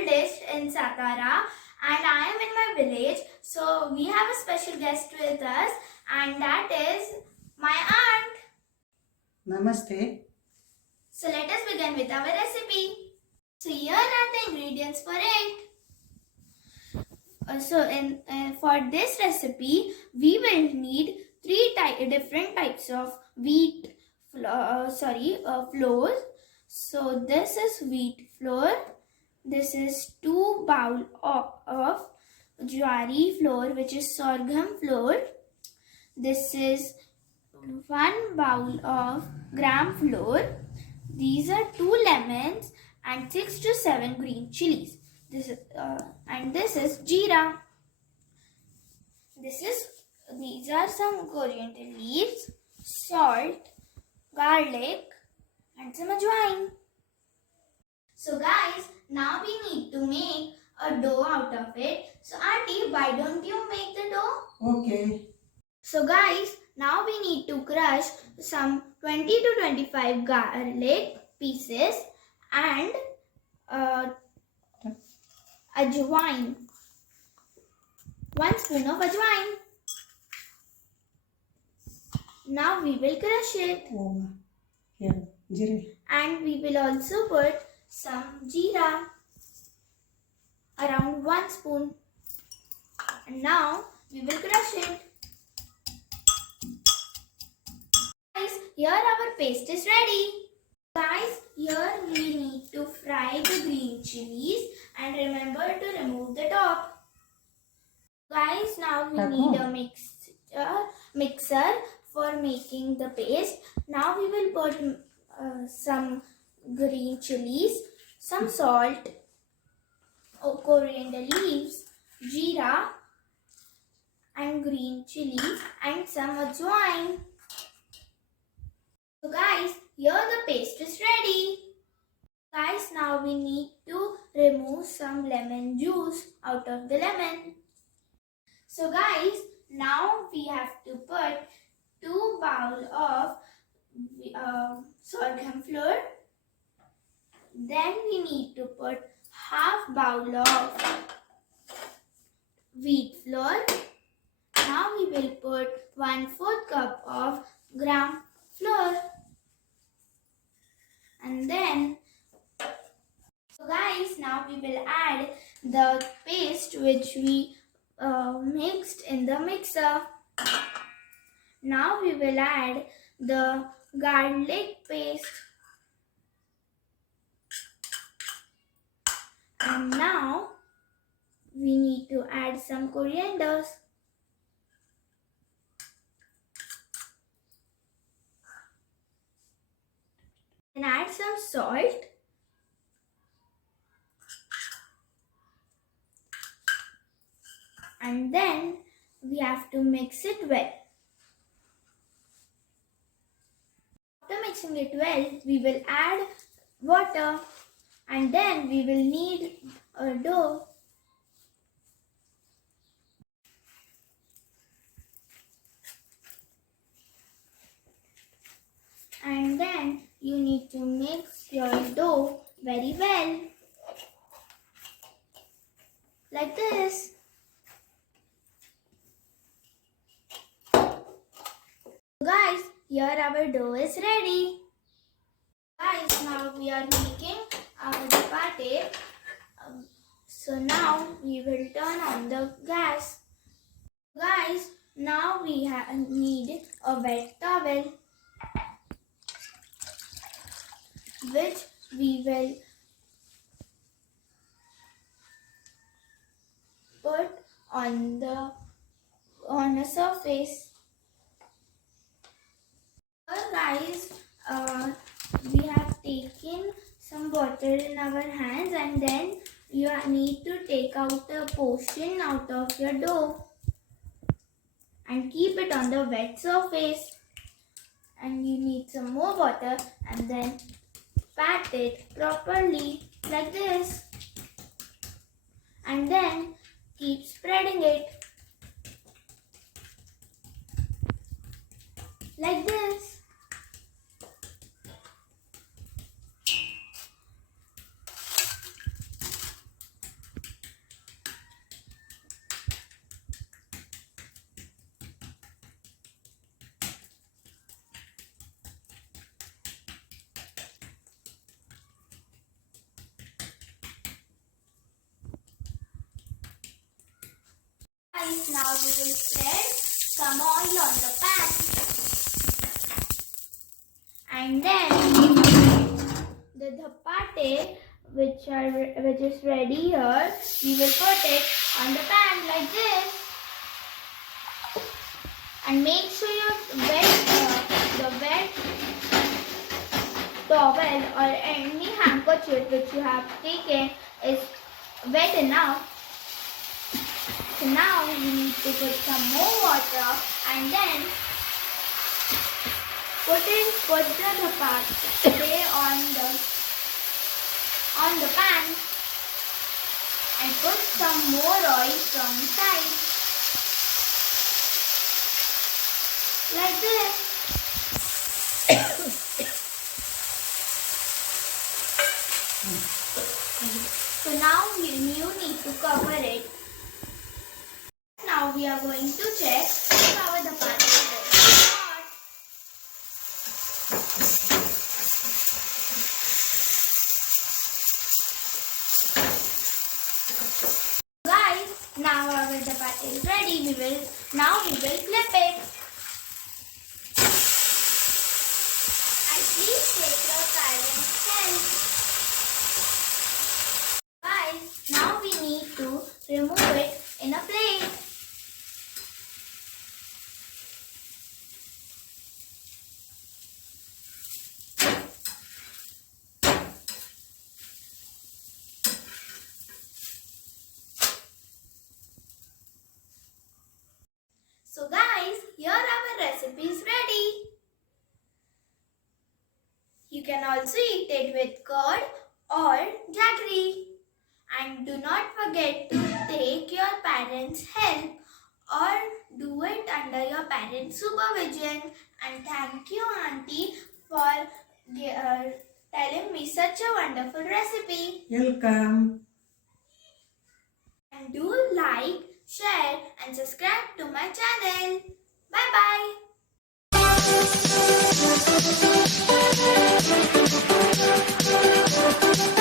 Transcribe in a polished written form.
special dish in Satara, and I am in my village. So we have a special guest with us, and that is my aunt. Namaste. So let us begin with our recipe. So here are the ingredients for it. For this recipe, we will need three different types of wheat flour. So this is wheat flour. This is 2 bowl of jowari flour, which is sorghum flour. This is 1 bowl of gram flour. These are 2 lemons and 6 to 7 green chilies. This is jeera. These are some coriander leaves, salt, garlic, and some ajwain. So guys, now we need to make a dough out of it. So auntie, why don't you make the dough? Okay. So guys, now we need to crush some 20 to 25 garlic pieces and ajwain. 1 spoon of ajwain. Now we will crush it. Oh, yeah. Jire. And we will also put some jeera, around 1 spoon. And now we will crush it. Guys, here our paste is ready. Guys, here we need to fry the green chilies and remember to remove the top. Guys, now we need a mixer for making the paste. Now we will put some green chilies, some salt, coriander leaves, jeera and green chilies and some ajwain. So guys, here the paste is ready. Guys, now we need to remove some lemon juice out of the lemon. So guys, now we have to put 2 bowls of sorghum flour. Then we need to put half bowl of wheat flour. Now we will put 1/4 cup of gram flour. And then, so guys, now we will add the paste which we mixed in the mixer. Now we will add the garlic paste. And now we need to add some corianders. And add some salt. And then we have to mix it well. After mixing it well, we will add water and then we will knead a dough. And then you need to mix your dough very well. Like this. Guys, here our dough is ready. Guys, now we are making our dhapate. So now we will turn on the gas. Guys, now we need a wet towel, which we will put on a surface. Guys, we have taken some water in our hands and then you need to take out a portion out of your dough and keep it on the wet surface. And you need some more water and then pat it properly like this. And then keep spreading it like this. Guys, now we will spread some oil on the pan. And then the dhapate which is ready here, we will put it on the pan like this. And make sure the wet towel or any handkerchief which you have taken is wet enough. So now we need to put some more water and then put the dhapate on the pan and put some more oil from the side like this. So now you need to cover it. Now we are going to check if our dhapate is ready or not. Guys, now our dhapate is ready. Now we will flip it. And please take your parents' help. Guys, now we need to remove it in a plate. So guys, here our recipe is ready. You can also eat it with curd or jaggery. And do not forget to take your parents' help or do it under your parents' supervision. And thank you, Auntie, for telling me such a wonderful recipe. Welcome. And do like, share and subscribe to my channel. Bye bye.